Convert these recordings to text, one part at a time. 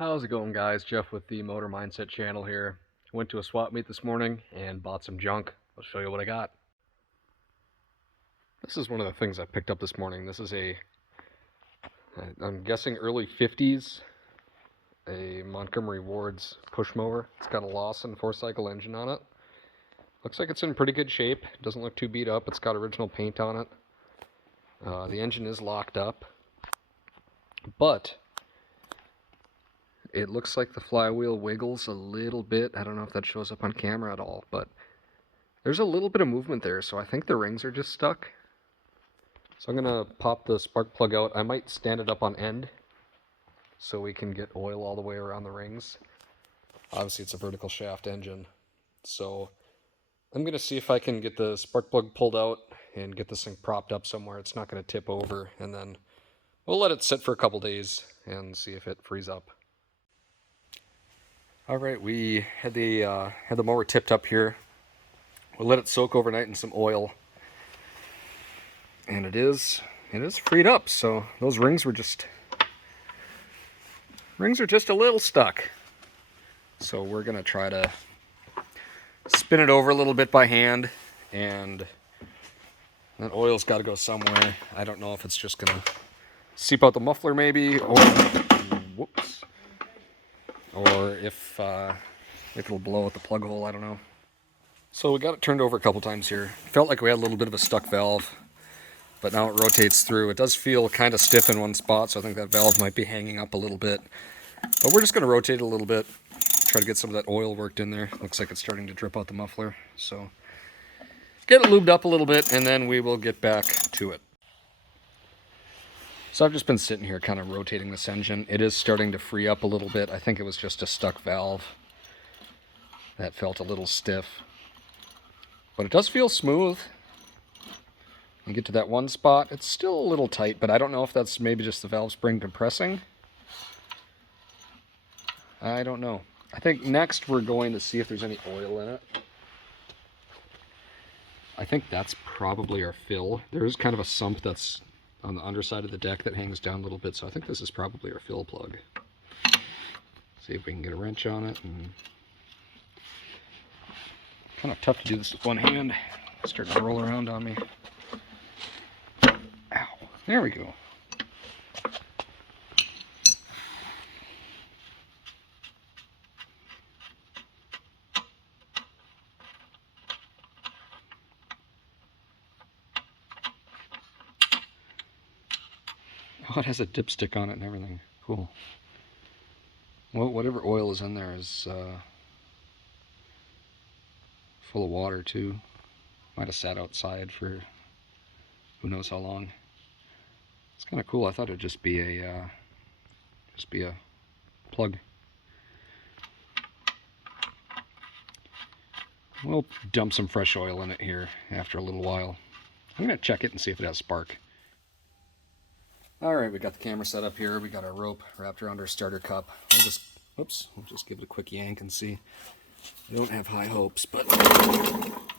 How's it going, guys? Jeff with the Motor Mindset channel here. Went to a swap meet this morning and bought some junk. I'll show you what I got. This is one of the things I picked up this morning. This is I'm guessing early 50s, a Montgomery Ward's push mower. It's got a Lawson 4-cycle engine on it. Looks like it's in pretty good shape. Doesn't look too beat up. It's got original paint on it. The engine is locked up, but it looks like the flywheel wiggles a little bit. I don't know if that shows up on camera at all, but there's a little bit of movement there, so I think the rings are just stuck. So I'm going to pop the spark plug out. I might stand it up on end so we can get oil all the way around the rings. Obviously it's a vertical shaft engine, so I'm going to see if I can get the spark plug pulled out and get this thing propped up somewhere. It's not going to tip over, and then we'll let it sit for a couple days and see if it frees up. All right, we had the mower tipped up here. We'll let it soak overnight in some oil, and it is freed up. So those rings are just a little stuck. So we're gonna try to spin it over a little bit by hand, and that oil's got to go somewhere. I don't know if it's just gonna seep out the muffler maybe, or whoops. Or if it'll blow out the plug hole, I don't know. So we got it turned over a couple times here. Felt like we had a little bit of a stuck valve, but now it rotates through. It does feel kind of stiff in one spot, so I think that valve might be hanging up a little bit. But we're just going to rotate it a little bit, try to get some of that oil worked in there. Looks like it's starting to drip out the muffler. So get it lubed up a little bit, and then we will get back to it. So I've just been sitting here kind of rotating this engine. It is starting to free up a little bit. I think it was just a stuck valve that felt a little stiff. But it does feel smooth. You get to that one spot, it's still a little tight, but I don't know if that's maybe just the valve spring compressing. I don't know. I think next we're going to see if there's any oil in it. I think that's probably our fill. There is kind of a sump that's on the underside of the deck that hangs down a little bit, so I think this is probably our fill plug. See if we can get a wrench on it. And kind of tough to do this with one hand. It's starting to roll around on me. Ow. There we go. Oh, it has a dipstick on it and everything. Cool. Well, whatever oil is in there is full of water too. Might have sat outside for who knows how long. It's kind of cool. I thought it'd just be a plug. We'll dump some fresh oil in it here after a little while. I'm gonna check it and see if it has spark. All right, we got the camera set up here. We got our rope wrapped around our starter cup. We'll just give it a quick yank and see. I don't have high hopes, but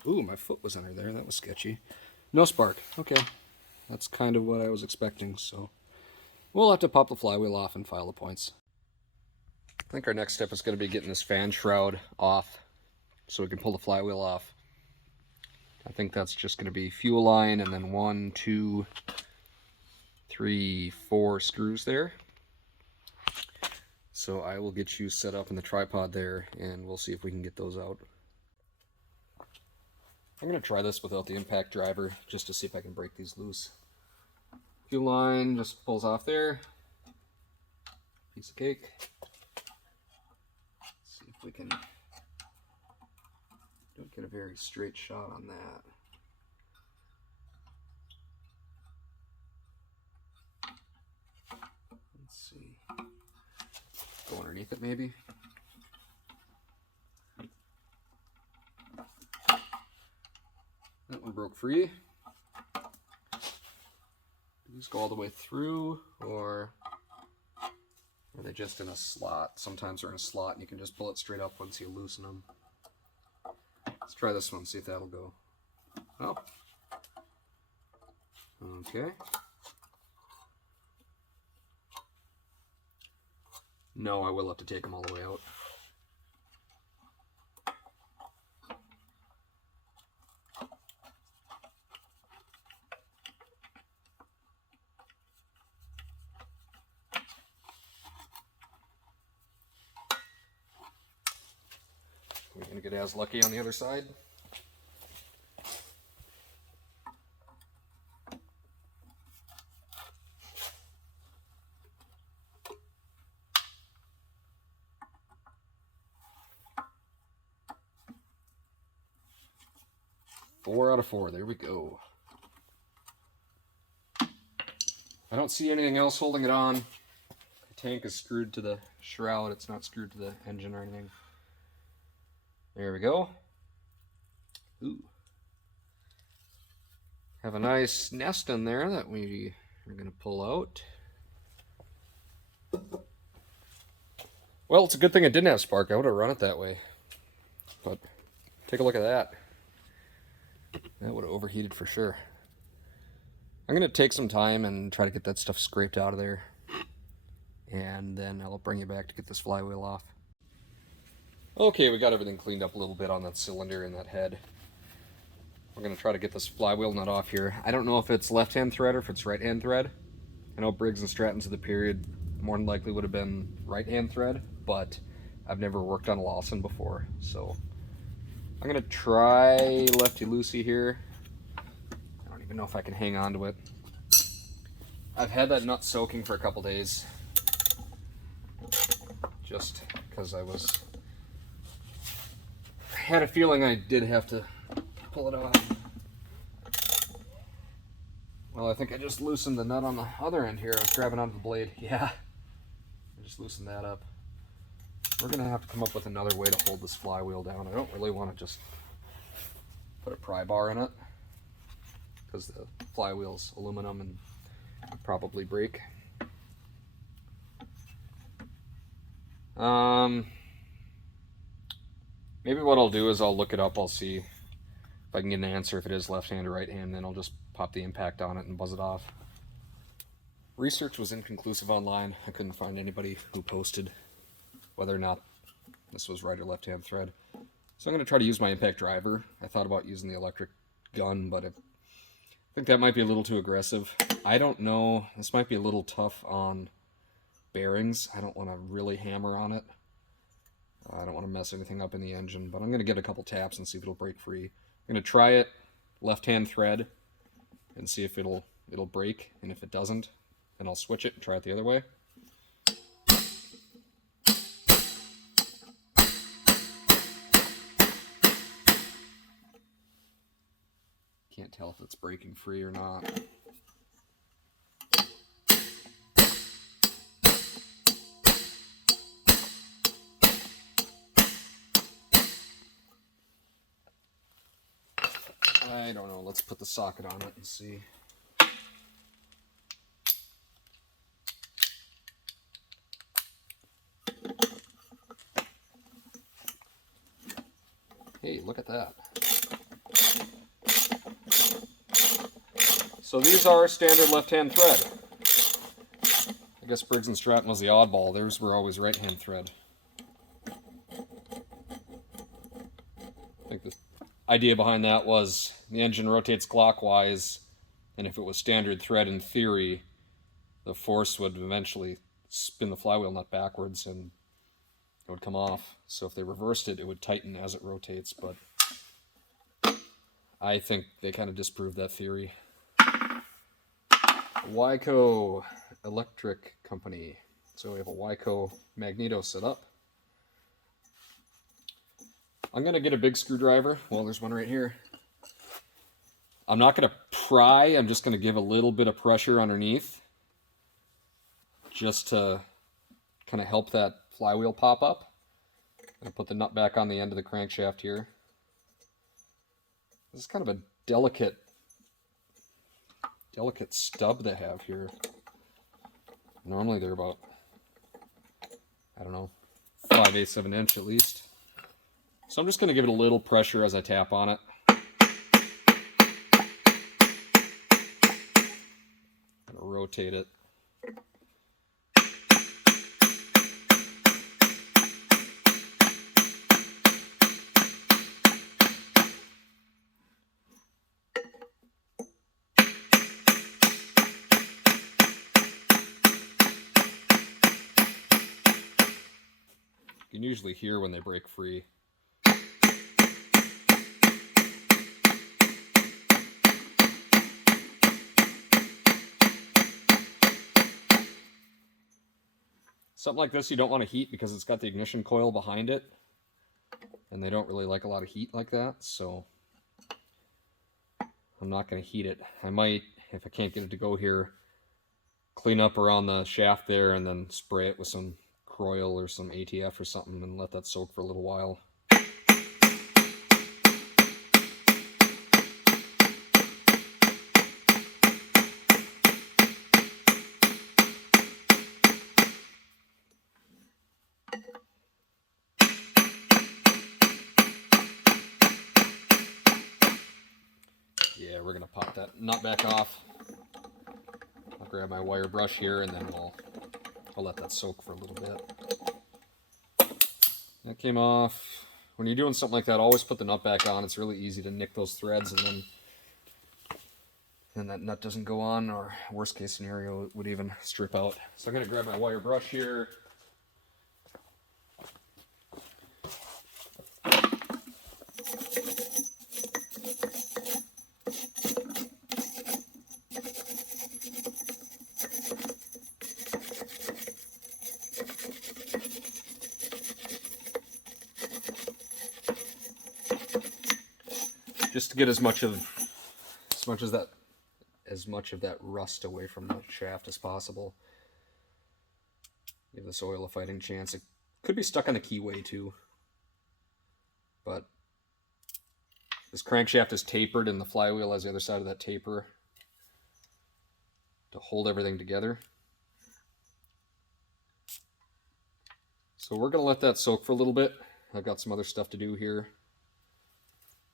ooh, my foot was under there. That was sketchy. No spark. Okay, that's kind of what I was expecting. So we'll have to pop the flywheel off and file the points. I think our next step is going to be getting this fan shroud off so we can pull the flywheel off. I think that's just going to be fuel line and then 1, 2, 3, 4 screws there. So I will get you set up in the tripod there and we'll see if we can get those out. I'm going to try this without the impact driver just to see if I can break these loose. Fuel line just pulls off there. Piece of cake. Let's see if we can don't get a very straight shot on that. Let's see. Go underneath it maybe. That one broke free. Do these go all the way through, or are they just in a slot? Sometimes they're in a slot and you can just pull it straight up once you loosen them. Let's try this one, see if that'll go. Oh. Okay. No, I will have to take them all the way out. We're going to get as lucky on the other side. Four out of four. There we go. I don't see anything else holding it on. The tank is screwed to the shroud. It's not screwed to the engine or anything. There we go. Ooh. Have a nice nest in there that we are going to pull out. Well, it's a good thing it didn't have spark. I would have run it that way. But take a look at that. That would have overheated for sure. I'm going to take some time and try to get that stuff scraped out of there. And then I'll bring you back to get this flywheel off. Okay, we got everything cleaned up a little bit on that cylinder and that head. We're going to try to get this flywheel nut off here. I don't know if it's left-hand thread or if it's right-hand thread. I know Briggs & Stratton's of the period more than likely would have been right-hand thread, but I've never worked on a Lawson before, so I'm going to try lefty-loosey here. I don't even know if I can hang on to it. I've had that nut soaking for a couple days, just because I had a feeling I did have to pull it off. Well, I think I just loosened the nut on the other end here. I was grabbing onto the blade. Yeah, I just loosened that up. We're going to have to come up with another way to hold this flywheel down. I don't really want to just put a pry bar in it, because the flywheel's aluminum and would probably break. Maybe what I'll do is I'll look it up. I'll see if I can get an answer if it is left hand or right hand, then I'll just pop the impact on it and buzz it off. Research was inconclusive online. I couldn't find anybody who posted whether or not this was right or left hand thread. So I'm going to try to use my impact driver. I thought about using the electric gun, but I think that might be a little too aggressive. I don't know. This might be a little tough on bearings. I don't want to really hammer on it. I don't want to mess anything up in the engine, but I'm going to get a couple taps and see if it'll break free. I'm going to try it left-hand thread and see if it'll break, and if it doesn't, then I'll switch it and try it the other way. Can't tell if it's breaking free or not. I don't know. Let's put the socket on it and see. Hey, look at that. So these are standard left-hand thread. I guess Briggs & Stratton was the oddball. Theirs were always right-hand thread. I think the idea behind that was the engine rotates clockwise, and if it was standard thread in theory, the force would eventually spin the flywheel nut backwards and it would come off. So if they reversed it, it would tighten as it rotates, but I think they kind of disproved that theory. Wyco Electric Company. So we have a Wyco magneto set up. I'm going to get a big screwdriver. Well, there's one right here. I'm not going to pry. I'm just going to give a little bit of pressure underneath, just to kind of help that flywheel pop up. And put the nut back on the end of the crankshaft here. This is kind of a delicate stub they have here. Normally they're about, I don't know, 5/8 of an inch at least. So I'm just going to give it a little pressure as I tap on it. I'm going to rotate it. can usually hear when they break free. Something like this you don't want to heat because it's got the ignition coil behind it, and they don't really like a lot of heat like that, so I'm not going to heat it. I might, if I can't get it to go here, clean up around the shaft there and then spray it with some Croil or some ATF or something and let that soak for a little while. Yeah, we're going to pop that nut back off. I'll grab my wire brush here and then I'll let that soak for a little bit. That came off. When you're doing something like that, always put the nut back on. It's really easy to nick those threads and then that nut doesn't go on, or worst case scenario, it would even strip out. So I'm going to grab my wire brush here. Just to get as much of that rust away from the shaft as possible. Give this oil a fighting chance. It could be stuck on the keyway too, but this crankshaft is tapered and the flywheel has the other side of that taper to hold everything together. So we're going to let that soak for a little bit. I've got some other stuff to do here,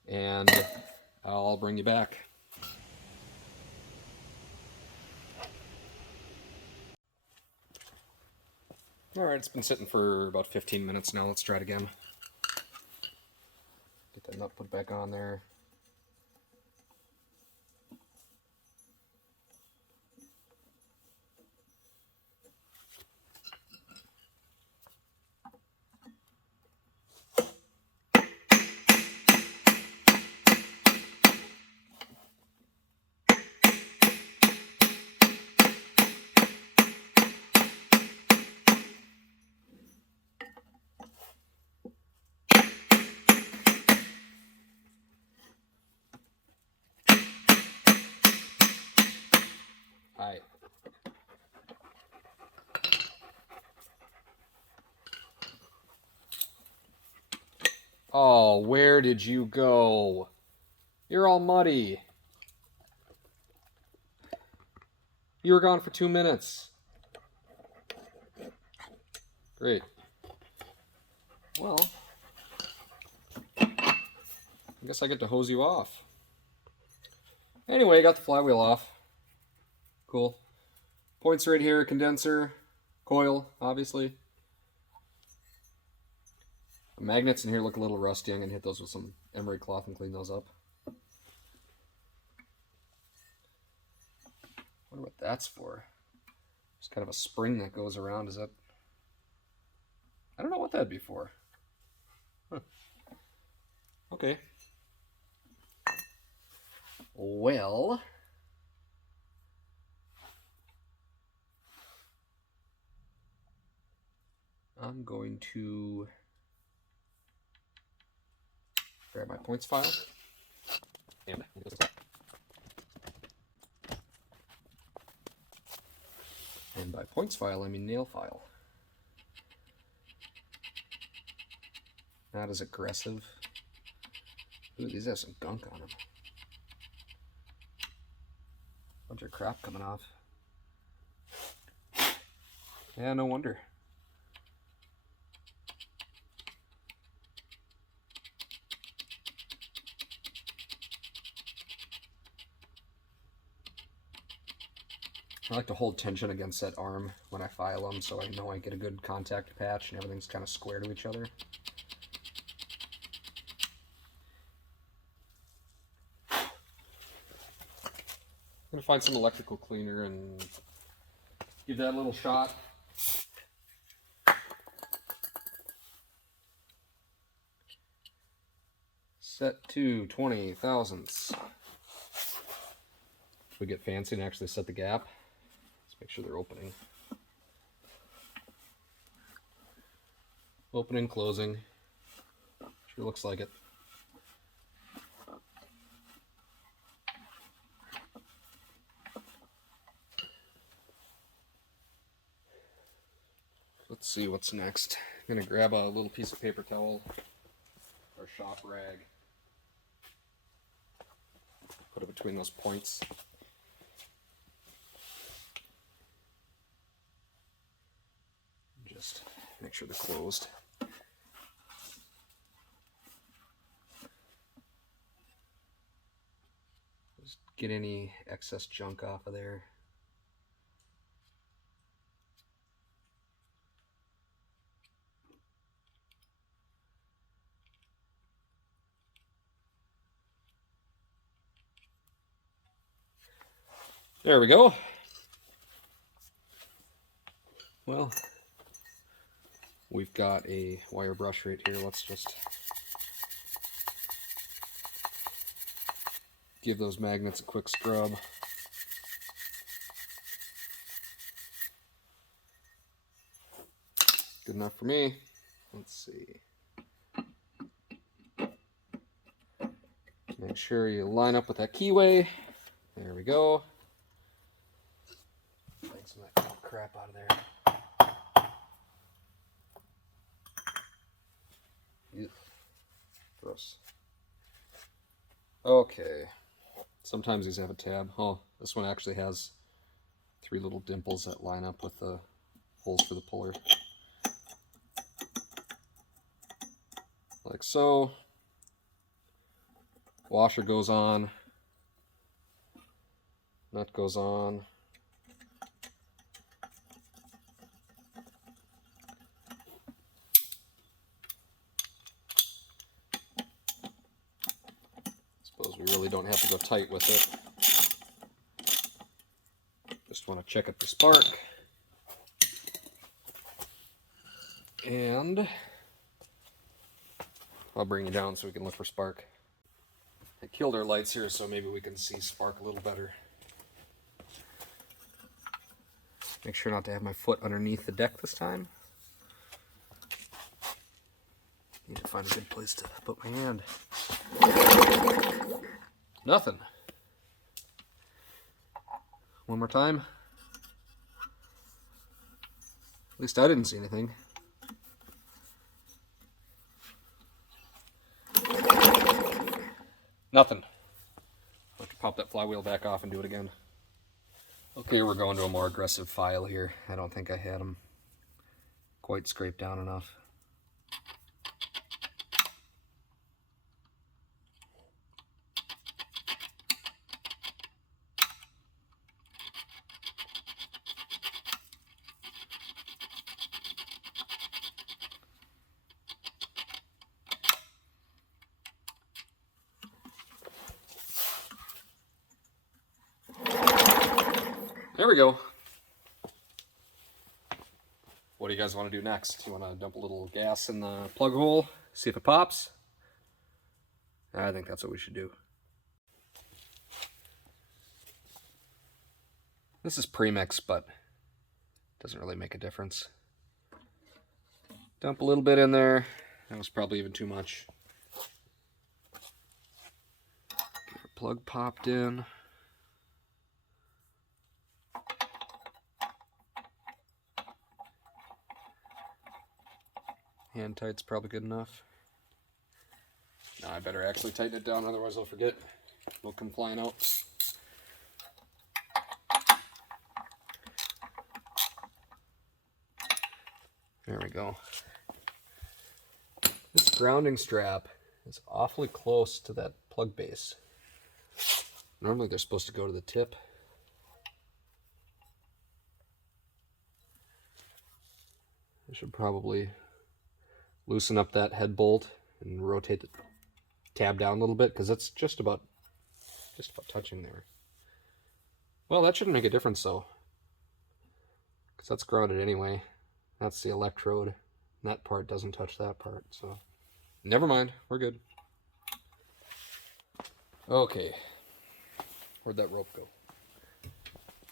and I'll bring you back. Alright, it's been sitting for about 15 minutes now. Let's try it again. Get that nut put back on there. Hi. Oh, where did you go? You're all muddy. You were gone for 2 minutes. Great. Well, I guess I get to hose you off. Anyway, I got the flywheel off. Cool. Points right here, condenser, coil, obviously. The magnets in here look a little rusty. I'm going to hit those with some emery cloth and clean those up. I wonder what that's for. It's kind of a spring that goes around. Is that... I don't know what that'd be for. Huh. Okay. Well... I'm going to grab my points file. And by points file, I mean nail file. Not as aggressive. Ooh, these have some gunk on them. Bunch of crap coming off. Yeah, no wonder. I like to hold tension against that arm when I file them, so I know I get a good contact patch and everything's kind of square to each other. I'm going to find some electrical cleaner and give that a little shot. Set to 20 thousandths. We get fancy and actually set the gap. Let's make sure they're opening. Opening, closing. Sure looks like it. Let's see what's next. I'm gonna grab a little piece of paper towel or shop rag. Put it between those points. Just make sure they're closed. Just get any excess junk off of there. There we go. Well, we've got a wire brush right here. Let's just give those magnets a quick scrub. Good enough for me. Let's see. Make sure you line up with that keyway. There we go. Take some of that crap out of there. Ew. Gross. Okay. Sometimes these have a tab. Oh, this one actually has 3 little dimples that line up with the holes for the puller. Like so. Washer goes on. Nut goes on. Suppose we really don't have to go tight with it. Just want to check it for spark. And I'll bring you down so we can look for spark. I killed our lights here so maybe we can see spark a little better. Make sure not to have my foot underneath the deck this time. Need to find a good place to put my hand. Nothing. One more time. At least I didn't see anything. Nothing. I'll have to pop that flywheel back off and do it again. Okay, we're going to a more aggressive file here. I don't think I had them quite scraped down enough. There we go. What do you guys want to do next? You want to dump a little gas in the plug hole, see if it pops? I think that's what we should do. This is premix, but it doesn't really make a difference. Dump a little bit in there. That was probably even too much. Get our plug popped in. Hand tight's probably good enough. Now I better actually tighten it down, otherwise I'll forget. It'll come flying out. There we go. This grounding strap is awfully close to that plug base. Normally they're supposed to go to the tip. I should probably loosen up that head bolt and rotate the tab down a little bit, because it's just about touching there. Well, that shouldn't make a difference though, because that's grounded anyway. That's the electrode. That part doesn't touch that part, so never mind, we're good. Okay, where'd that rope go?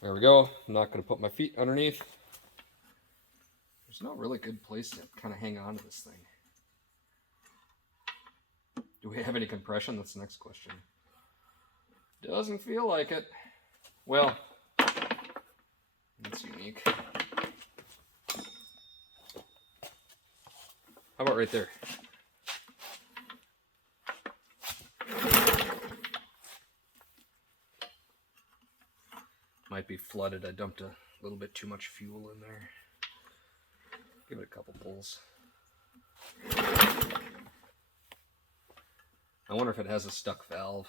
There we go. I'm not going to put my feet underneath. There's no really good place to kind of hang on to this thing. Do we have any compression? That's the next question. Doesn't feel like it. Well, that's unique. How about right there? Might be flooded. I dumped a little bit too much fuel in there. Give it a couple pulls. I wonder if it has a stuck valve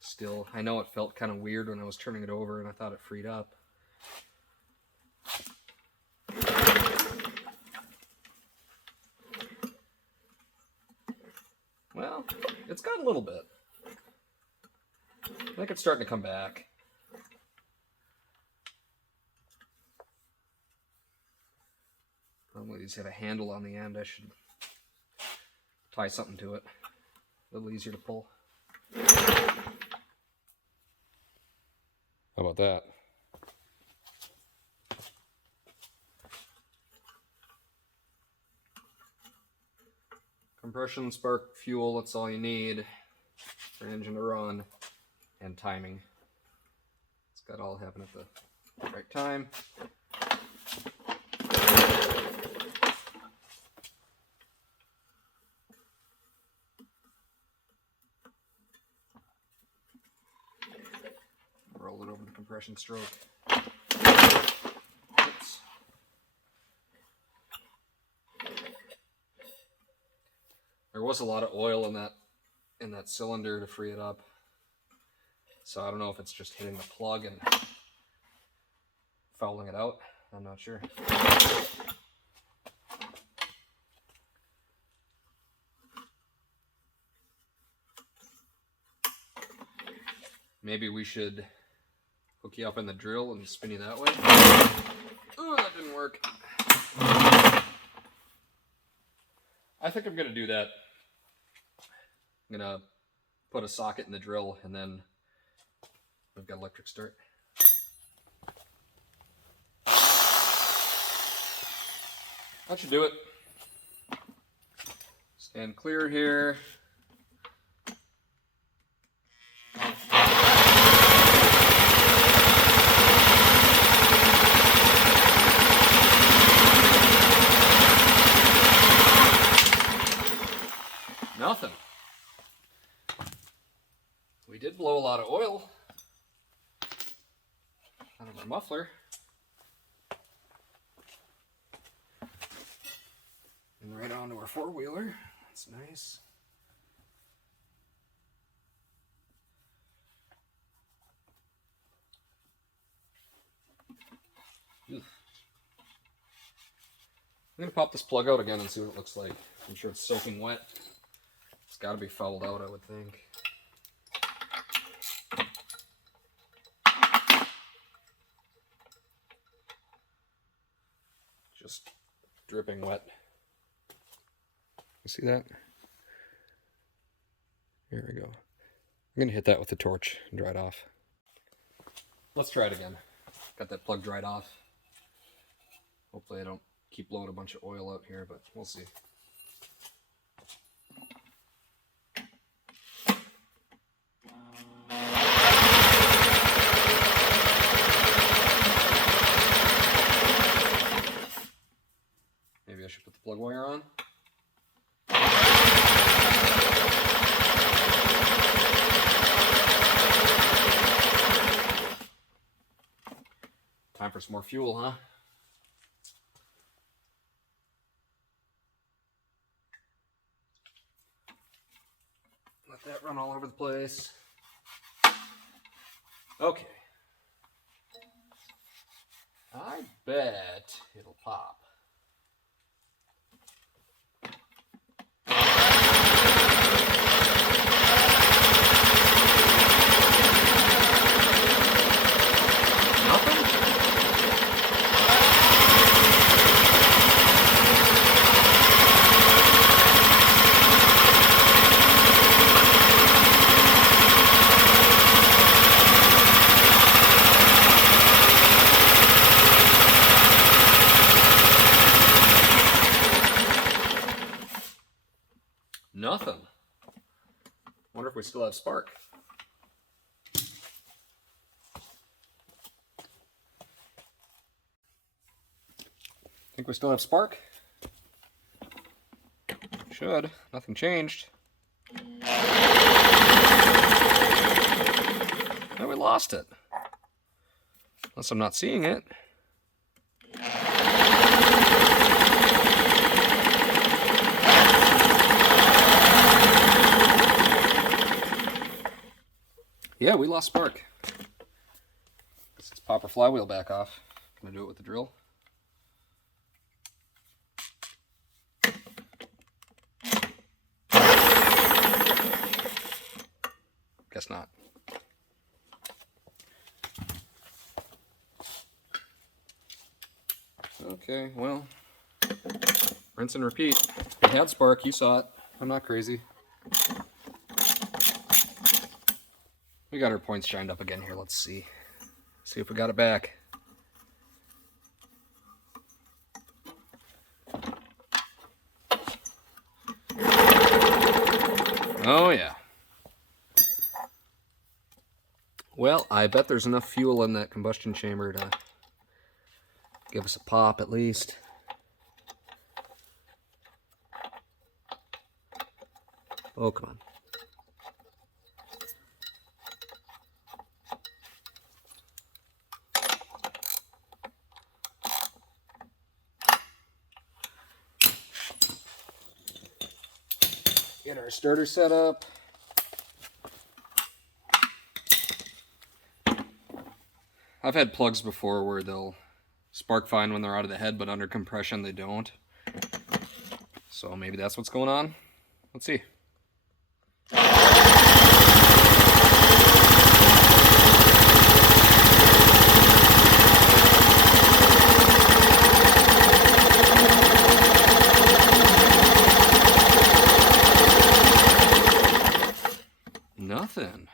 still. I know it felt kind of weird when I was turning it over and I thought it freed up. Well, it's got a little bit. I think it's starting to come back. Probably these have a handle on the end. I should tie something to it. A little easier to pull. How about that? Compression, spark, fuel, that's all you need for an engine to run, and timing. It's got to all happen at the right time. Roll it over the compression stroke. Oops. There was a lot of oil in that cylinder to free it up. So I don't know if it's just hitting the plug and fouling it out. I'm not sure. Maybe we should hook you up in the drill and spin you that way. Oh, that didn't work. I think I'm going to do that. I'm going to put a socket in the drill and then I've got electric start. That should do it. Stand clear here. Nothing. We did blow a lot of oil out of our muffler. And right onto our four-wheeler. That's nice. Oof. I'm going to pop this plug out again and see what it looks like. I'm sure it's soaking wet. It's got to be fouled out, I would think. Just dripping wet. You see that? Here we go. I'm going to hit that with the torch and dry it off. Let's try it again. Got that plug dried off. Hopefully I don't keep blowing a bunch of oil out here, but we'll see. Maybe I should put the plug wire on. Time for some more fuel, huh? Let that run all over the place. Okay. I bet it'll pop. Nothing. Wonder if we still have spark. Think we still have spark? Should. Nothing changed. No, we lost it. Unless I'm not seeing it. Yeah, we lost spark. Let's pop our flywheel back off. I'm gonna do it with the drill. Guess not. Okay, well, rinse and repeat. It had spark, you saw it. I'm not crazy. We got our points shined up again here. Let's see. See if we got it back. Oh yeah. Well, I bet there's enough fuel in that combustion chamber to give us a pop at least. Oh, come on. Get our starter set up. I've had plugs before where they'll spark fine when they're out of the head, but under compression they don't. So maybe that's what's going on. Let's see. Nothing.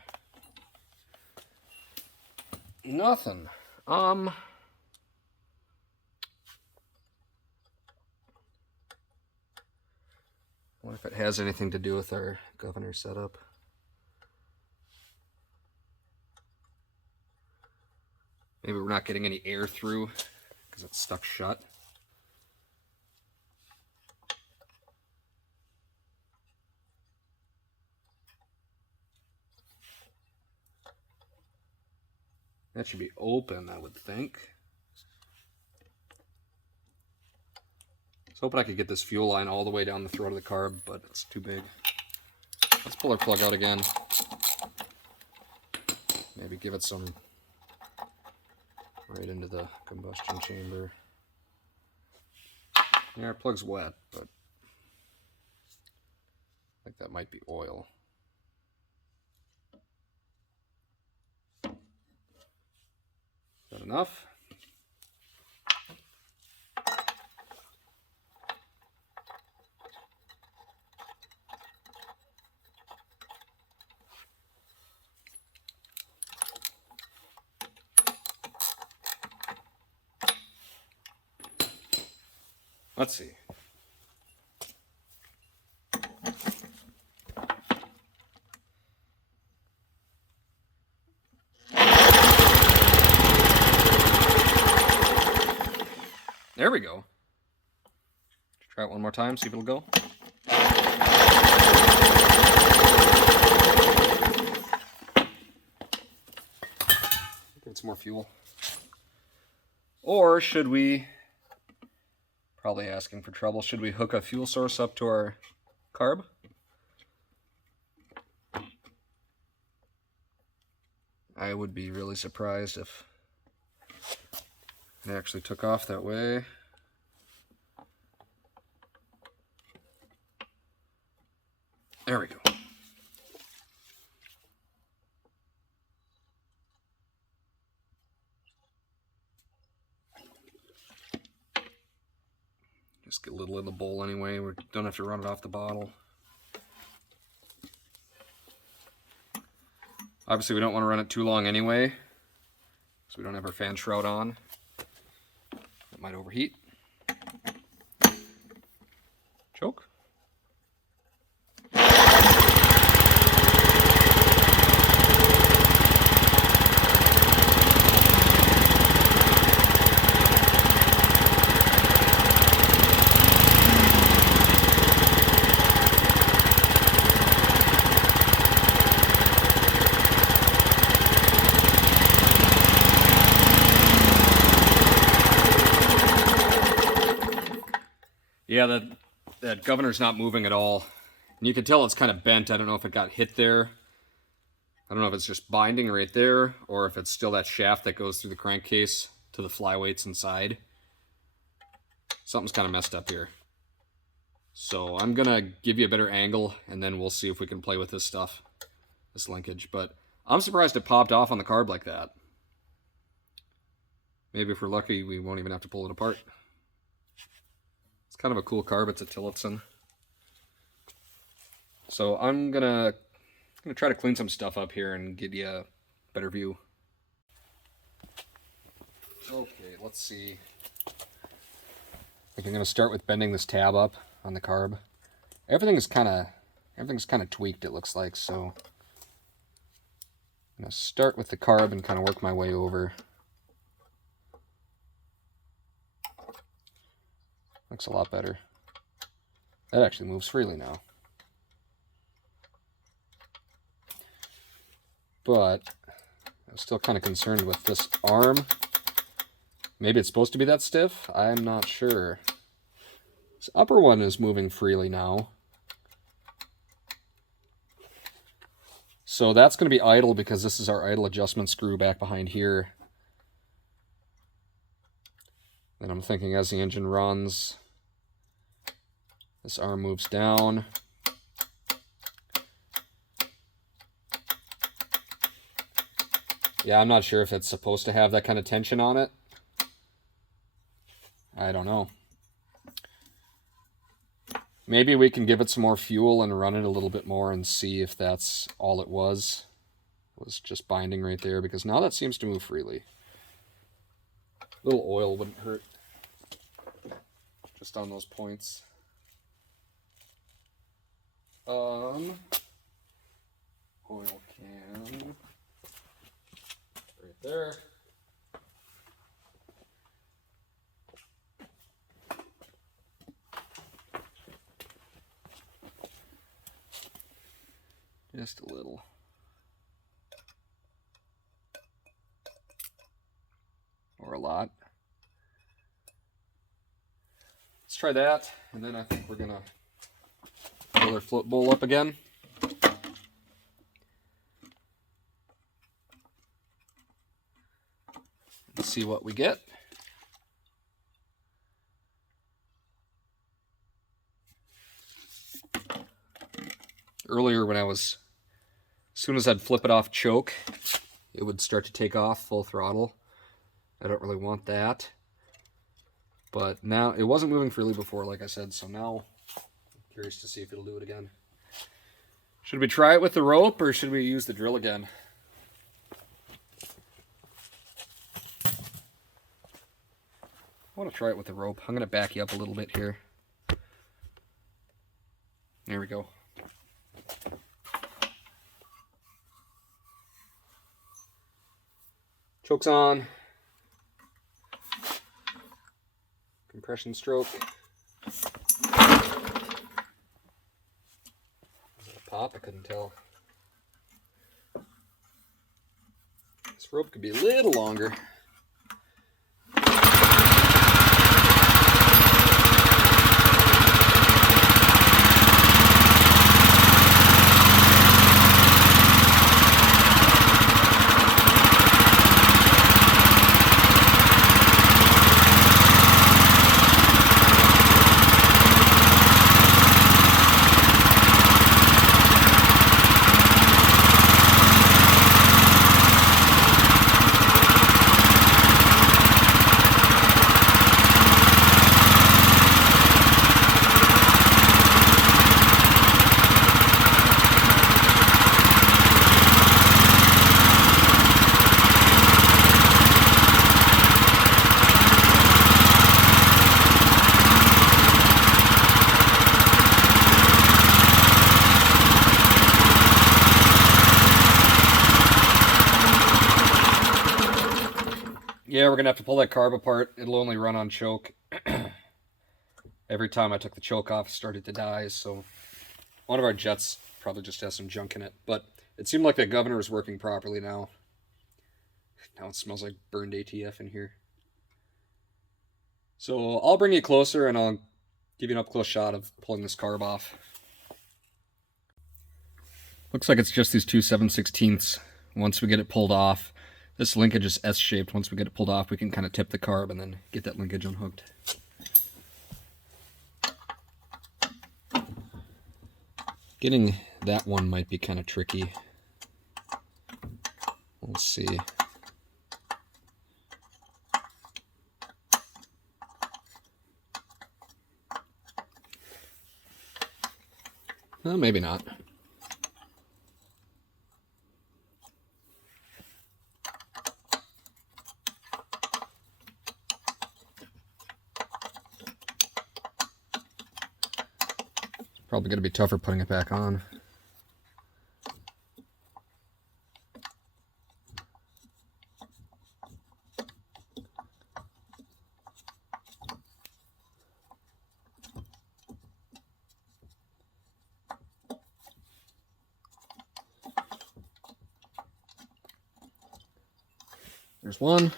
Nothing. Wonder if it has anything to do with our governor setup. Maybe we're not getting any air through because it's stuck shut. That should be open, I would think. I was hoping I could get this fuel line all the way down the throat of the carb, but it's too big. Let's pull our plug out again. Maybe give it some right into the combustion chamber. Yeah, our plug's wet, but I think that might be oil. Is that enough? Let's see. There we go. Try it one more time, see if it'll go. Give it some more fuel. Or should we, probably asking for trouble, should we hook a fuel source up to our carb? I would be really surprised if it actually took off that way. There we go. Just get a little in the bowl anyway. We don't have to run it off the bottle. Obviously we don't want to run it too long anyway, so we don't have our fan shroud on. It might overheat. Choke. There Yeah, that governor's not moving at all. And you can tell it's kind of bent. I don't know if it got hit there. I don't know if it's just binding right there, or if it's still that shaft that goes through the crankcase to the flyweights inside. Something's kind of messed up here. So I'm going to give you a better angle, and then we'll see if we can play with this stuff, this linkage. But I'm surprised it popped off on the carb like that. Maybe if we're lucky, we won't even have to pull it apart. It's kind of a cool carb. It's a Tillotson. So I'm gonna try to clean some stuff up here and give you a better view. Okay, let's see. I think I'm gonna start with bending this tab up on the carb. Everything's kind of tweaked, it looks like. So I'm gonna start with the carb and kind of work my way over. Looks a lot better. That actually moves freely now. But I'm still kind of concerned with this arm. Maybe it's supposed to be that stiff. I'm not sure. This upper one is moving freely now. So that's going to be idle because this is our idle adjustment screw back behind here. And I'm thinking as the engine runs, this arm moves down. Yeah, I'm not sure if it's supposed to have that kind of tension on it. I don't know. Maybe we can give it some more fuel and run it a little bit more and see if that's all it was. It was just binding right there, because now that seems to move freely. A little oil wouldn't hurt. Just on those points. Oil can. Right there. Just a little. Or a lot. Let's try that, and then I think we're gonna fill our float bowl up again. Let's see what we get. Earlier when as soon as I'd flip it off choke, it would start to take off full throttle. I don't really want that. But now, it wasn't moving freely before, like I said, so now I'm curious to see if it'll do it again. Should we try it with the rope, or should we use the drill again? I want to try it with the rope. I'm going to back you up a little bit here. There we go. Choke's on. Compression stroke. Was it a pop? I couldn't tell. This rope could be a little longer. Yeah, we're going to have to pull that carb apart. It'll only run on choke. Every time I took the choke off, it started to die, so one of our jets probably just has some junk in it. But it seemed like the governor is working properly now. Now it smells like burned ATF in here. So I'll bring you closer and I'll Give you an up-close shot of pulling this carb off. Looks like it's just these two 7/16ths. Once we get it pulled off, this linkage is S-shaped. Once we get it pulled off, we can kind of tip the carb and then get that linkage unhooked. Getting that one might be kind of tricky. We'll see. Well, maybe not. Probably going to be tougher putting it back on. There's one.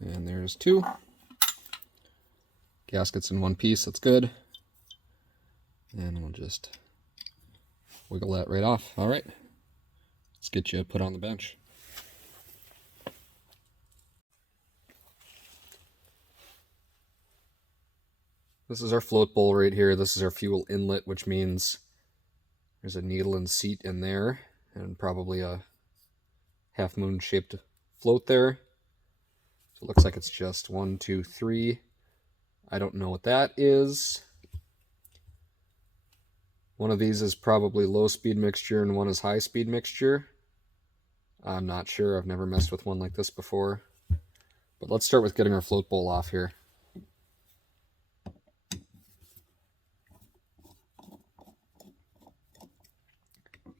And there's two. Gaskets in one piece, that's good. And we'll just wiggle that right off. All right, let's get you put on the bench. This is our float bowl right here. This is our fuel inlet, which means there's a needle and seat in there and probably a half moon shaped float there. So it looks like it's just 1, 2, 3. I don't know what that is. One of these is probably low speed mixture and one is high speed mixture. I'm not sure. I've never messed with one like this before. But let's start with getting our float bowl off here.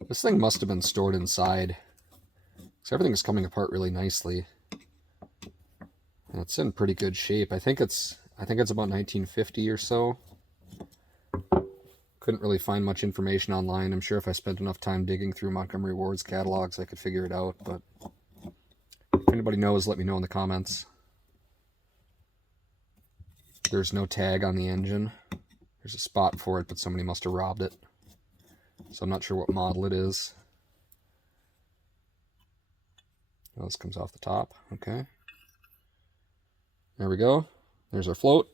This thing must have been stored inside, because everything is coming apart really nicely. And it's in pretty good shape. I think it's about 1950 or so. Couldn't really find much information online. I'm sure if I spent enough time digging through Montgomery Ward's catalogs, I could figure it out. But if anybody knows, let me know in the comments. There's no tag on the engine. There's a spot for it, but somebody must have robbed it. So I'm not sure what model it is. Oh, this comes off the top. Okay. There we go. There's our float.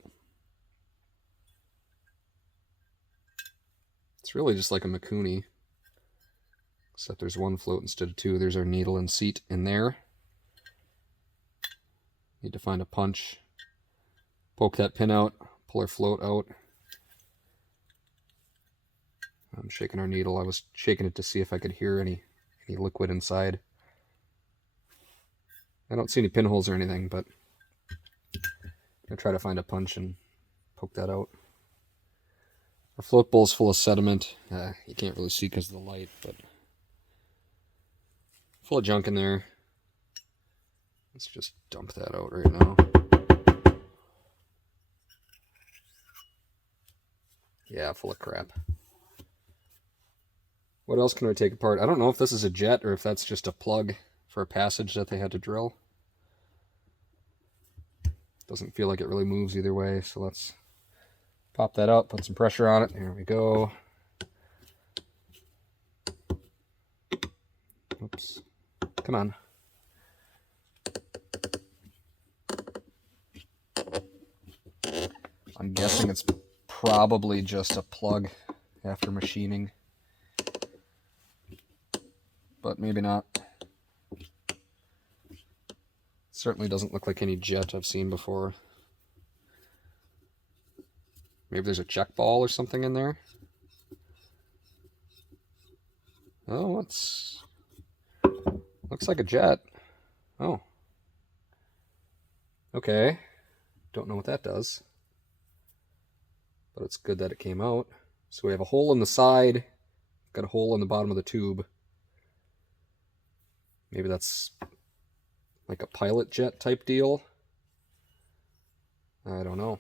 It's really just like a Mikuni, except there's one float instead of two. There's our needle and seat in there. Need to find a punch. Poke that pin out. Pull our float out. I'm shaking our needle. I was shaking it to see if I could hear any liquid inside. I don't see any pinholes or anything, but I'm going to try to find a punch and poke that out. Our float bowl's full of sediment. You can't really see because of the light, but full of junk in there. Let's just dump that out right now. Yeah, full of crap. What else can we take apart? I don't know if this is a jet or if that's just a plug for a passage that they had to drill. Doesn't feel like it really moves either way, so let's pop that out, put some pressure on it. There we go. Oops. Come on. I'm guessing it's probably just a plug after machining. But maybe not. Certainly doesn't look like any jet I've seen before. Maybe there's a check ball or something in there. Oh, looks like a jet. Oh. Okay. Don't know what that does. But it's good that it came out. So we have a hole in the side, got a hole in the bottom of the tube. Maybe that's like a pilot jet type deal. I don't know.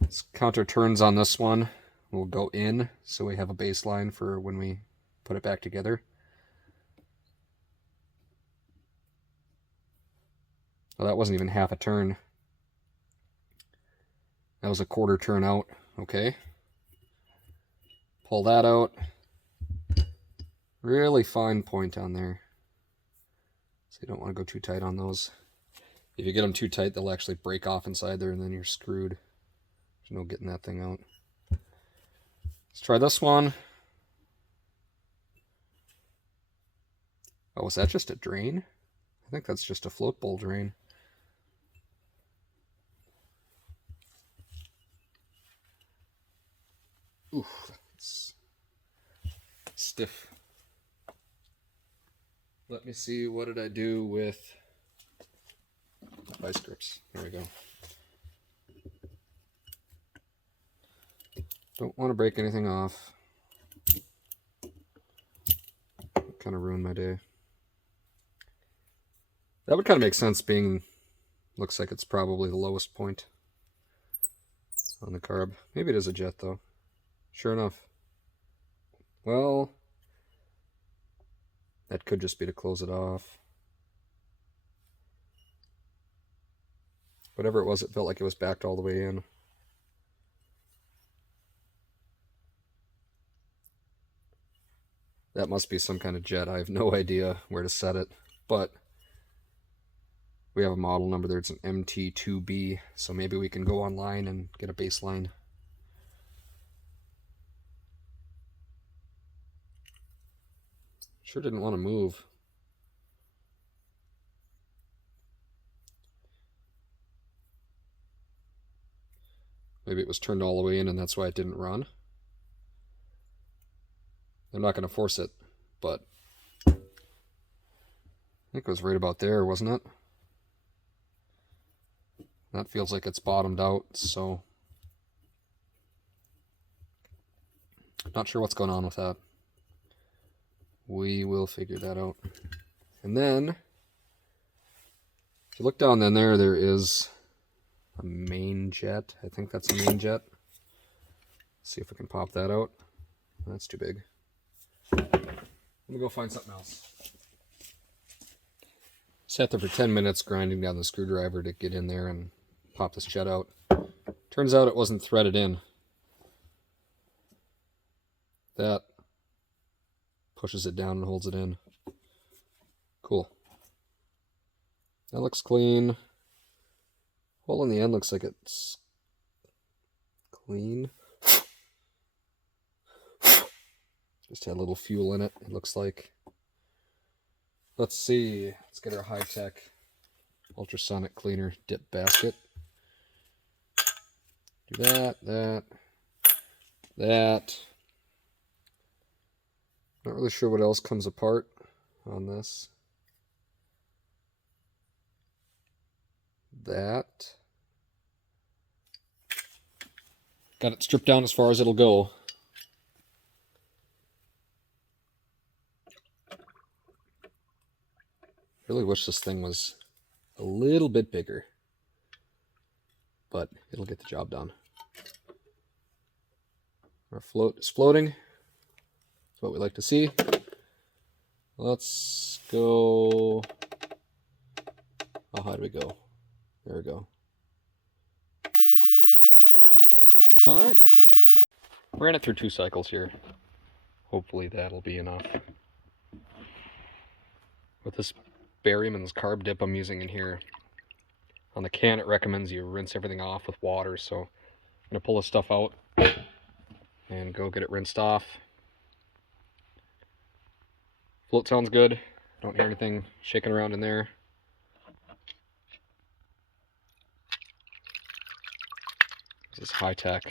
Let's counter turns on this one. We'll go in so we have a baseline for when we put it back together. Well, that wasn't even half a turn. That was a quarter turn out. Okay. Pull that out. Really fine point on there. So you don't want to go too tight on those. If you get them too tight, they'll actually break off inside there, and then you're screwed. There's no getting that thing out. Let's try this one. Oh, is that just a drain? I think that's just a float bowl drain. Oof, that's stiff. Let me see, what did I do with vice grips? There we go. Don't want to break anything off. Kind of ruined my day. That would kind of make sense, being, looks like it's probably the lowest point on the carb. Maybe it is a jet though. Sure enough. Well, that could just be to close it off. Whatever it was, it felt like it was backed all the way in. That must be some kind of jet. I have no idea where to set it, but we have a model number there. It's an MT2B, so maybe we can go online and get a baseline. Sure didn't want to move. Maybe it was turned all the way in and that's why it didn't run. I'm not going to force it, but I think it was right about there, wasn't it? That feels like it's bottomed out, so not sure what's going on with that. We will figure that out. And then, if you look down in there, there is a main jet. I think that's a main jet. Let's see if we can pop that out. That's too big. Let me go find something else. Sat there for 10 minutes grinding down the screwdriver to get in there and pop this jet out. Turns out it wasn't threaded in. That pushes it down and holds it in. Cool. That looks clean. Hole in the end looks like it's clean. Just had a little fuel in it, it looks like. Let's see. Let's get our high-tech ultrasonic cleaner dip basket. Do that. Not really sure what else comes apart on this. That. Got it stripped down as far as it'll go. Really wish this thing was a little bit bigger, but it'll get the job done. Our float is floating. That's what we like to see. Let's go. How high do we go? There we go. All right. Ran it through 2 cycles here. Hopefully that'll be enough. With this Berryman's carb dip I'm using in here, on the can it recommends you rinse everything off with water, so I'm going to pull this stuff out and go get it rinsed off. Float sounds good. Don't hear anything shaking around in there. This is high tech.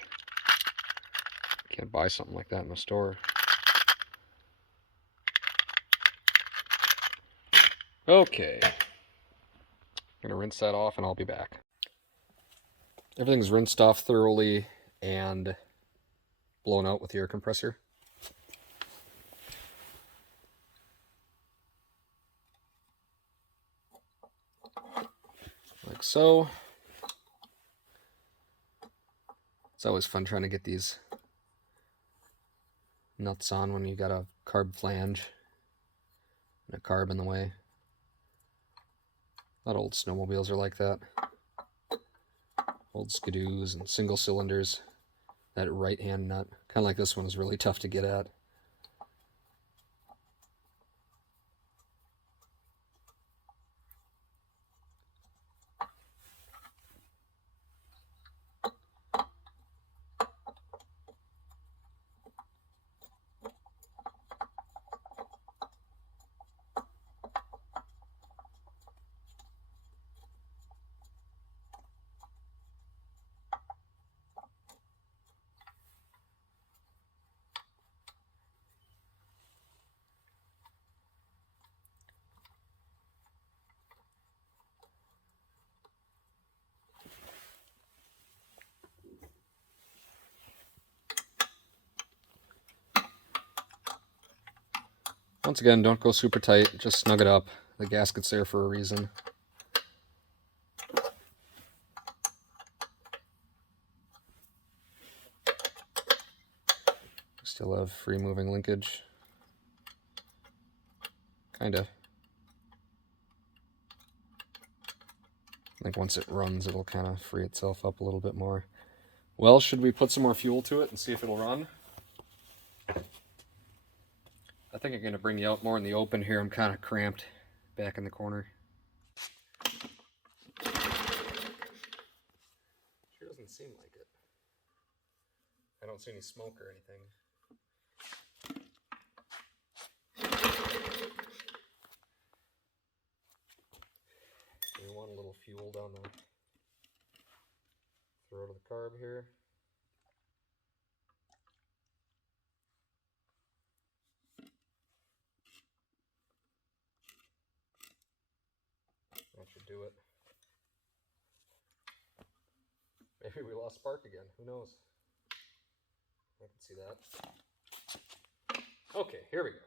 Can't buy something like that in a store. Okay. I'm gonna rinse that off and I'll be back. Everything's rinsed off thoroughly and blown out with the air compressor. like so. It's always fun trying to get these nuts on when you got a carb flange and a carb in the way. A lot of old snowmobiles are like that. Old Skidoos and single cylinders. That right hand nut, kind of like this one, is really tough to get at. Once again, don't go super tight, just snug it up. The gasket's there for a reason. Still have free moving linkage. Kinda. I think once it runs, it'll kind of free itself up a little bit more. Well, should we put some more fuel to it and see if it'll run? I think I'm going to bring you out more in the open here. I'm kind of cramped back in the corner. Sure doesn't seem like it. I don't see any smoke or anything. We want a little fuel down the throat of the carb here. That should do it. Maybe we lost spark again. Who knows? I can see that. Okay, here we go.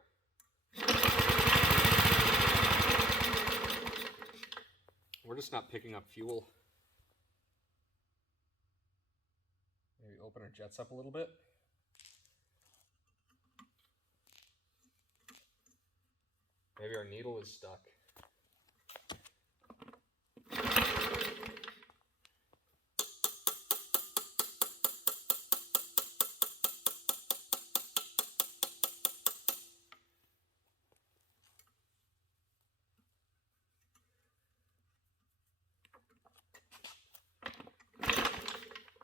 We're just not picking up fuel. Maybe open our jets up a little bit. Maybe our needle is stuck.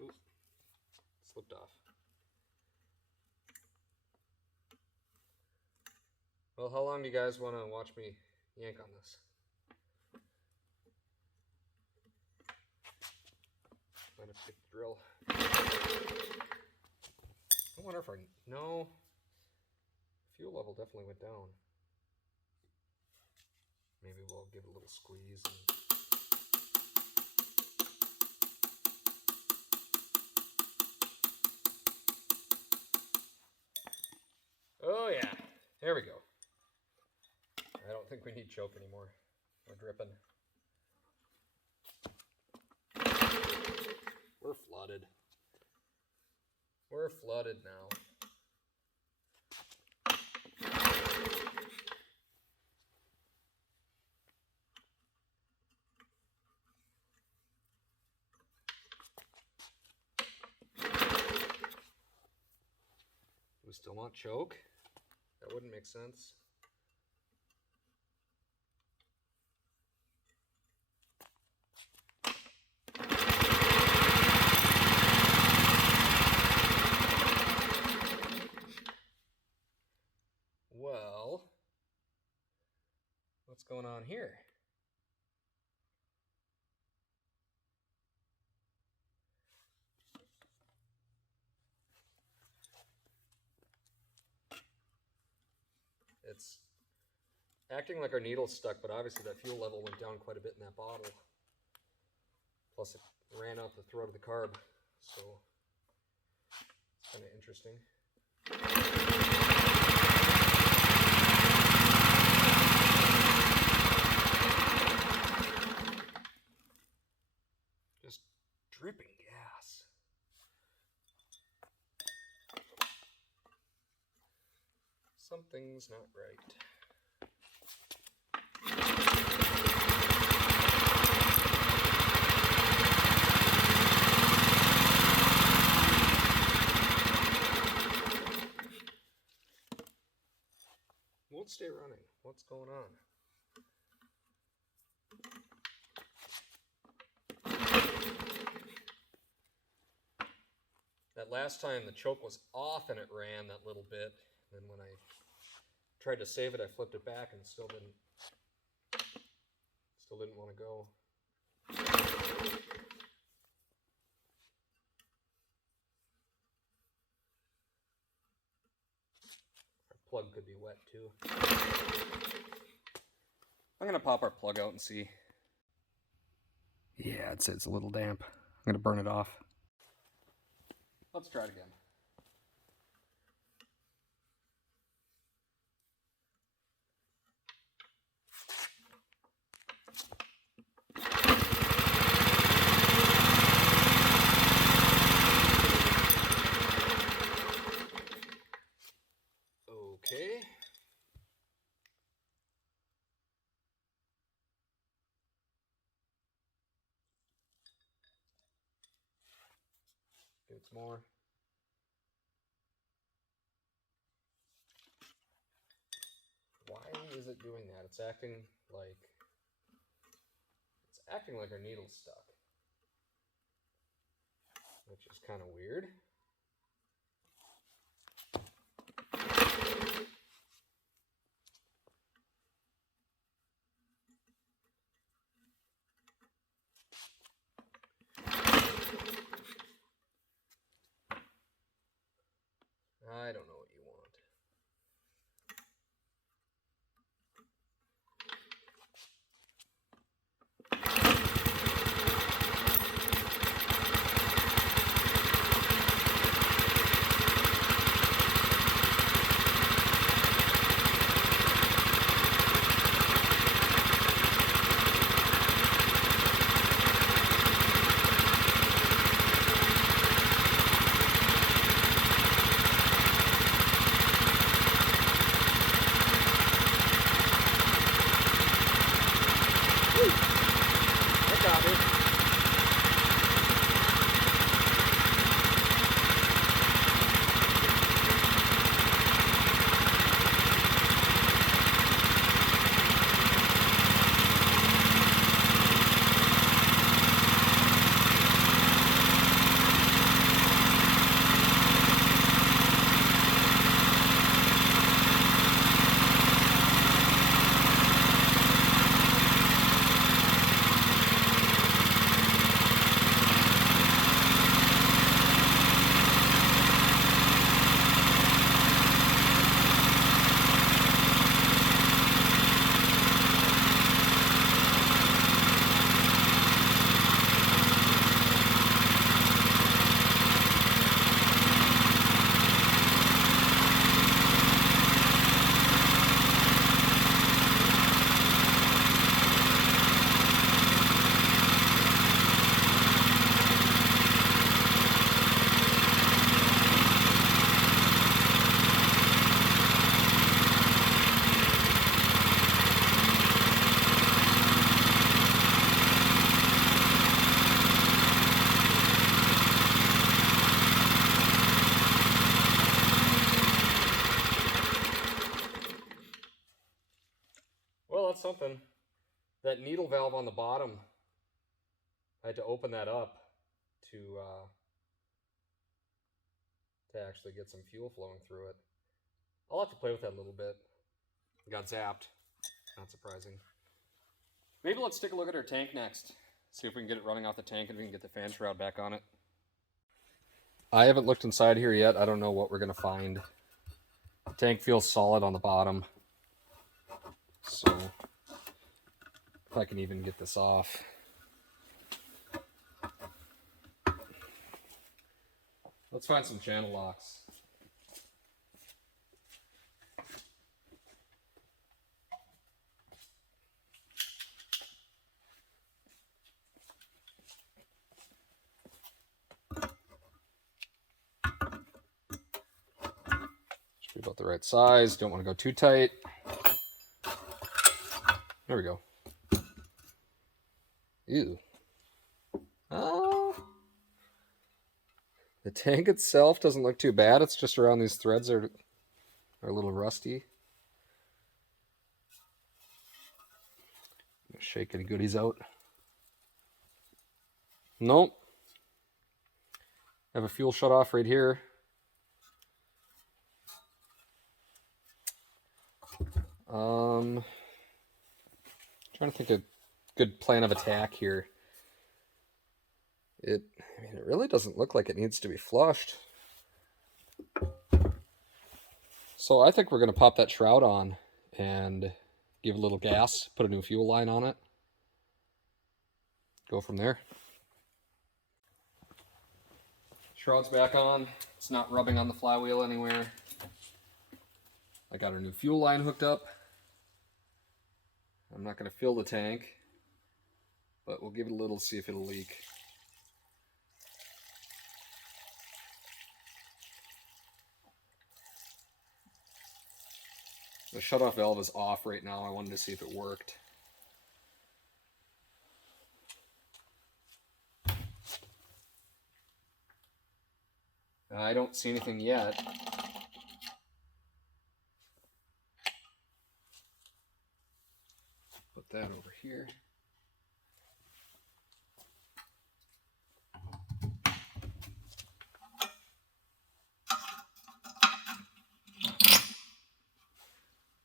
Ooh, slipped off. Well, how long do you guys want to watch me yank on this? Might have to get the drill. I wonder if our... No. Fuel level definitely went down. Maybe we'll give it a little squeeze. Oh yeah, there we go. I don't think we need choke anymore. We're dripping. We're flooded. We're flooded now. We still want choke? That wouldn't make sense. Well, what's going on here? It's acting like our needle's stuck, but obviously that fuel level went down quite a bit in that bottle. Plus it ran out the throat of the carb, so it's kind of interesting. Something's not right. Won't stay running. What's going on? That last time the choke was off and it ran that little bit. Then when I tried to save it, I flipped it back and still didn't want to go. Our plug could be wet too. I'm gonna pop our plug out and see. Yeah, it's a little damp. I'm gonna burn it off. Let's try it again. Okay. Give it some more. Why is it doing that? It's acting like our needle's stuck, which is kind of weird. I don't know what you want. Well, that's something. That needle valve on the bottom, I had to open that up to actually get some fuel flowing through it. I'll have to play with that a little bit. Got zapped. Not surprising. Maybe let's take a look at our tank next. See if we can get it running off the tank and we can get the fan shroud back on it. I haven't looked inside here yet. I don't know what we're going to find. The tank feels solid on the bottom. So if I can even get this off. Let's find some channel locks. Be about the right size. Don't want to go too tight. There we go. Ew. Oh. The tank itself doesn't look too bad. It's just around these threads are a little rusty. Shake any goodies out. Nope. I have a fuel shut off right here. Trying to think of a good plan of attack here. I mean, it really doesn't look like it needs to be flushed. So I think we're going to pop that shroud on and give a little gas, put a new fuel line on it. Go from there. Shroud's back on. It's not rubbing on the flywheel anywhere. I got our new fuel line hooked up. I'm not going to fill the tank, but we'll give it a little, see if it'll leak. The shutoff valve is off right now. I wanted to see if it worked. I don't see anything yet. Put that over here.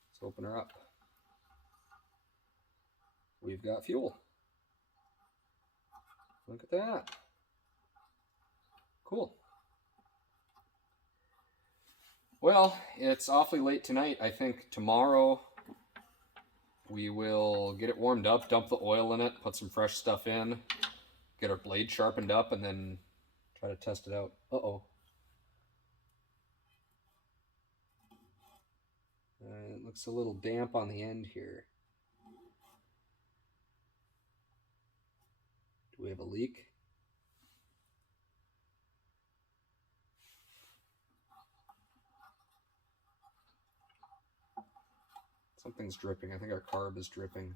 Let's open her up. We've got fuel. Look at that. Cool. Well, it's awfully late tonight. I think tomorrow we will get it warmed up, dump the oil in it, put some fresh stuff in, get our blade sharpened up, and then try to test it out. Uh-oh. It looks a little damp on the end here. Do we have a leak? Something's dripping. I think our carb is dripping.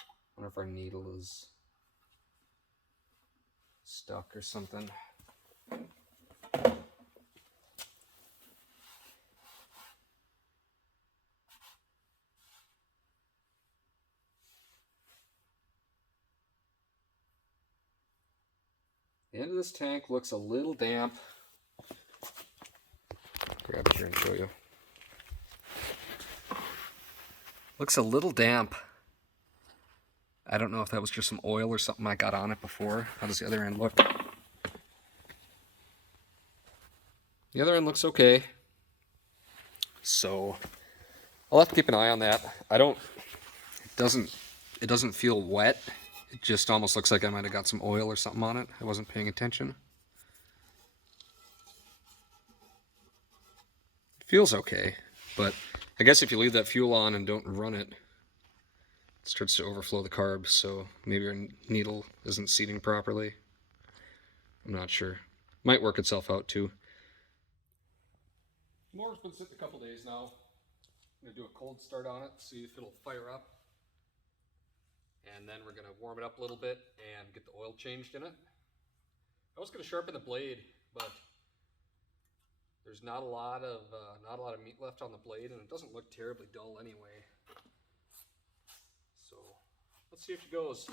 I wonder if our needle is stuck or something. The end of this tank looks a little damp. Grab it here and show you. Looks a little damp. I don't know if that was just some oil or something I got on it before. How does the other end look? The other end looks okay. So I'll have to keep an eye on that. It doesn't feel wet. It just almost looks like I might have got some oil or something on it. I wasn't paying attention. It feels okay, but I guess if you leave that fuel on and don't run it, it starts to overflow the carbs, so maybe your needle isn't seating properly. I'm not sure. Might work itself out too. Mower's been sitting a couple days now. I'm going to do a cold start on it, see if it'll fire up. And then we're going to warm it up a little bit and get the oil changed in it. I was going to sharpen the blade, but there's not a lot of meat left on the blade, and it doesn't look terribly dull anyway. So let's see if it goes.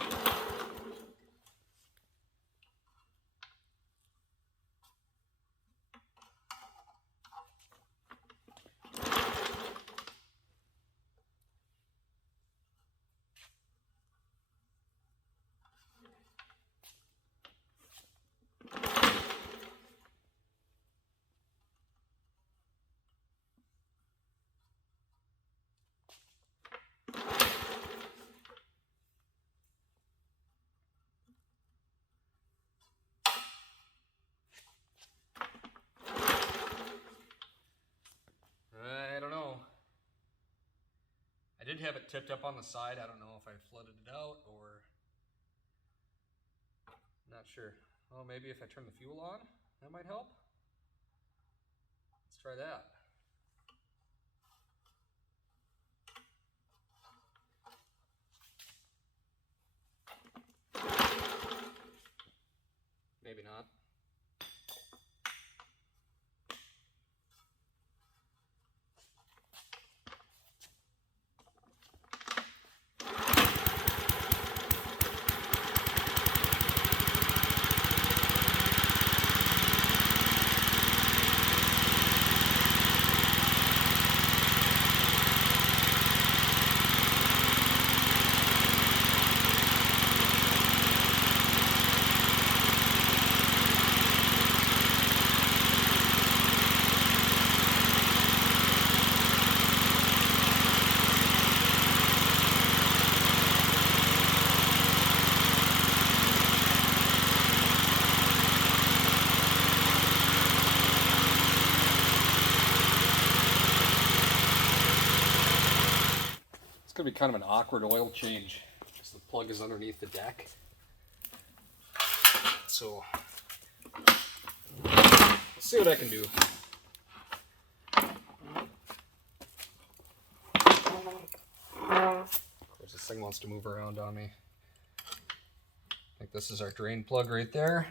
I don't know. I did have it tipped up on the side. I don't know if I flooded it out or... Not sure. Well, maybe if I turn the fuel on, that might help. Let's try that. going to be kind of an awkward oil change because the plug is underneath the deck. So let's see what I can do. Of course, this thing wants to move around on me. I think this is our drain plug right there.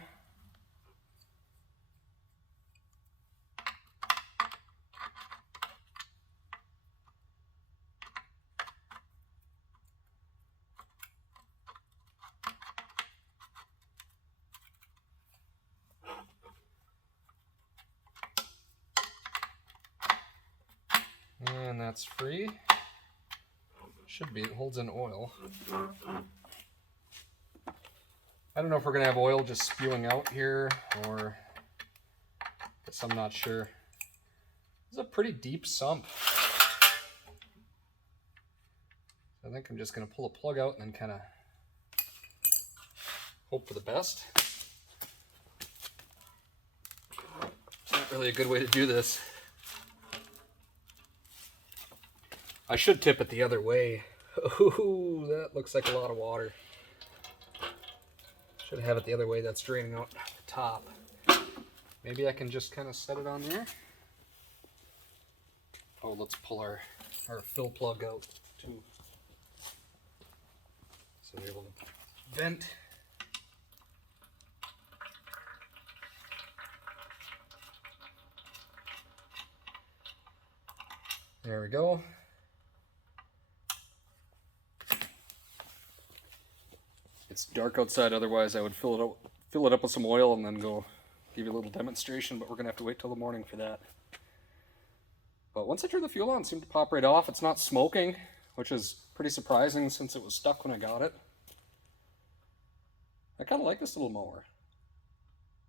And that's free. Should be, it holds in oil. I don't know if we're gonna have oil just spewing out here, or I guess I'm not sure. This is a pretty deep sump. I think I'm just gonna pull a plug out and then kind of hope for the best. It's not really a good way to do this. I should tip it the other way. Ooh, that looks like a lot of water. Should have it the other way, that's draining out the top. Maybe I can just kind of set it on there. Oh, let's pull our fill plug out too. So we're able to vent. There we go. It's dark outside, otherwise I would fill it up with some oil and then go give you a little demonstration, but we're gonna have to wait till the morning for that. But once I turn the fuel on, it seemed to pop right off. It's not smoking, which is pretty surprising since it was stuck when I got it. I kind of like this little mower.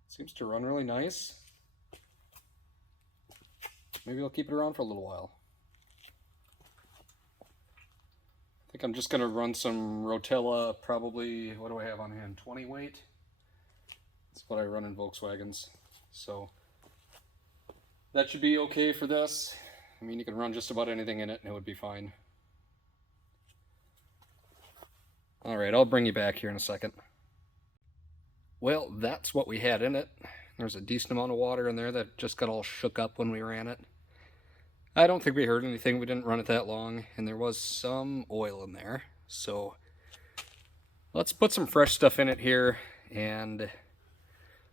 It seems to run really nice. Maybe I'll keep it around for a little while. I think I'm just going to run some Rotella, probably, what do I have on hand, 20 weight? That's what I run in Volkswagens. So that should be okay for this. I mean, you can run just about anything in it and it would be fine. Alright, I'll bring you back here in a second. Well, that's what we had in it. There's a decent amount of water in there that just got all shook up when we ran it. I don't think we heard anything. We didn't run it that long, and there was some oil in there. So let's put some fresh stuff in it here, and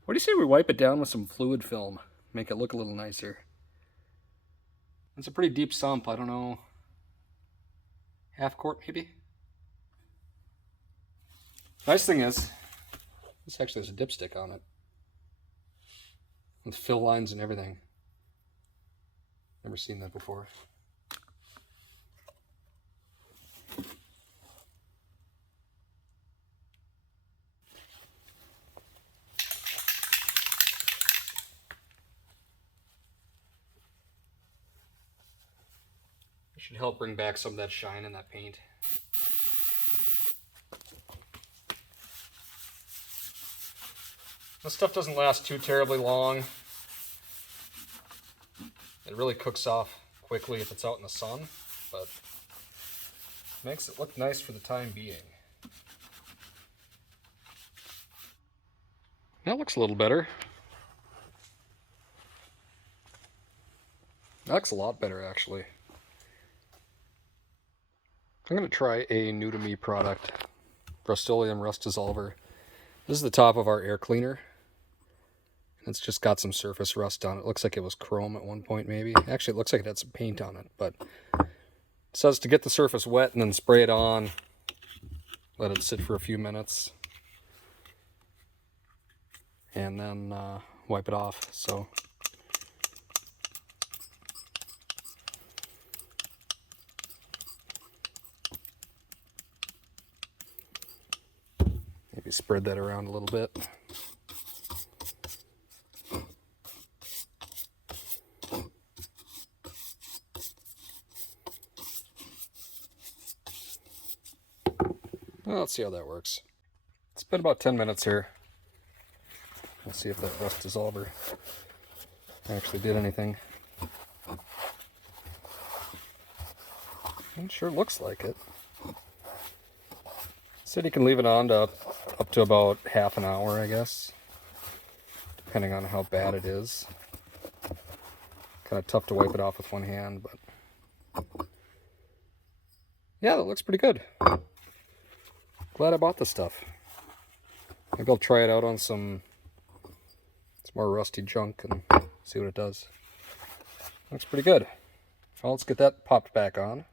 what do you say we wipe it down with some fluid film, make it look a little nicer? It's a pretty deep sump. I don't know, half quart maybe? Nice thing is, this actually has a dipstick on it with fill lines and everything. Never seen that before. It should help bring back some of that shine in that paint. This stuff doesn't last too terribly long. It really cooks off quickly if it's out in the sun, but makes it look nice for the time being. That looks a little better. That looks a lot better, actually. I'm going to try a new to me product, Rust-Oleum Rust Dissolver. This is the top of our air cleaner. It's just got some surface rust on it. It looks like it was chrome at one point, maybe. Actually, it looks like it had some paint on it, but it says to get the surface wet and then spray it on, let it sit for a few minutes, and then wipe it off. So maybe spread that around a little bit. Well, let's see how that works. It's been about 10 minutes here. Let's see if that rust dissolver actually did anything. It sure looks like it. Said you can leave it on to up to about half an hour, I guess, depending on how bad it is. Kind of tough to wipe it off with one hand, but yeah, that looks pretty good. Glad I bought this stuff. I think I'll try it out on some more rusty junk and see what it does. Looks pretty good. Well, let's get that popped back on.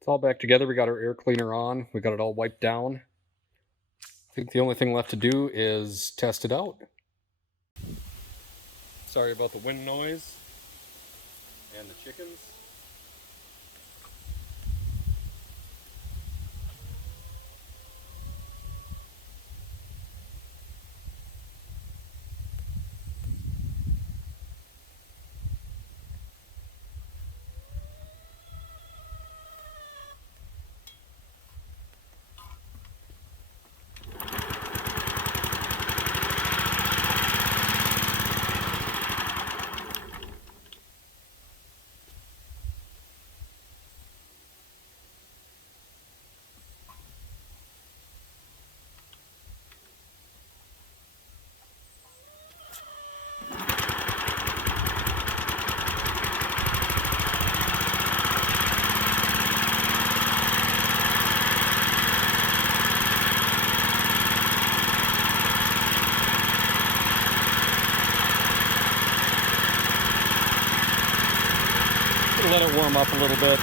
It's all back together. We got our air cleaner on. We got it all wiped down. I think the only thing left to do is test it out. Sorry about the wind noise and the chickens. Let it warm up a little bit.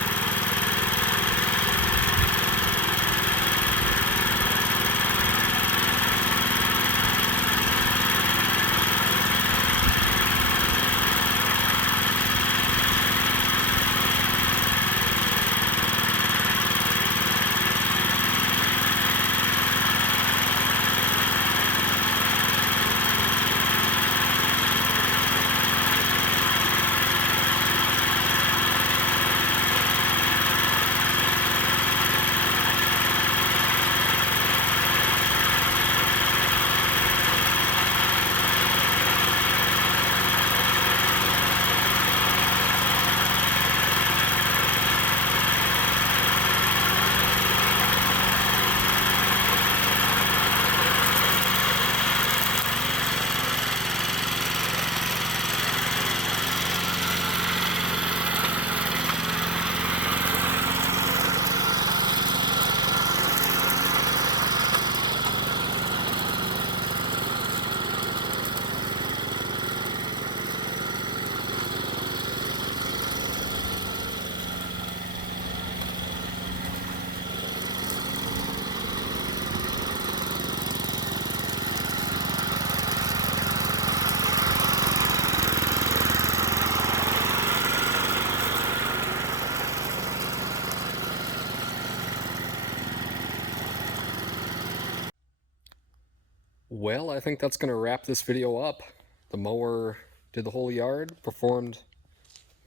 Well, I think that's going to wrap this video up. The mower did the whole yard, performed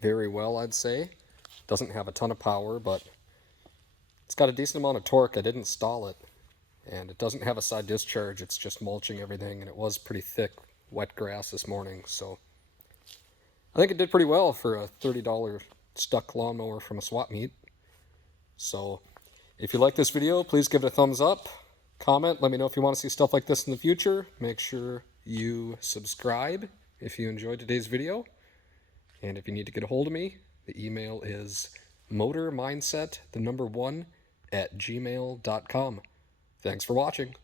very well, I'd say. Doesn't have a ton of power, but it's got a decent amount of torque. I didn't stall it, and it doesn't have a side discharge. It's just mulching everything, and it was pretty thick, wet grass this morning, so I think it did pretty well for a $30 stuck lawnmower from a swap meet. So if you like this video, please give it a thumbs up. Comment, let me know if you want to see stuff like this in the future. Make sure you subscribe if you enjoyed today's video. And if you need to get a hold of me, the email is motormindset1 @gmail.com. Thanks for watching.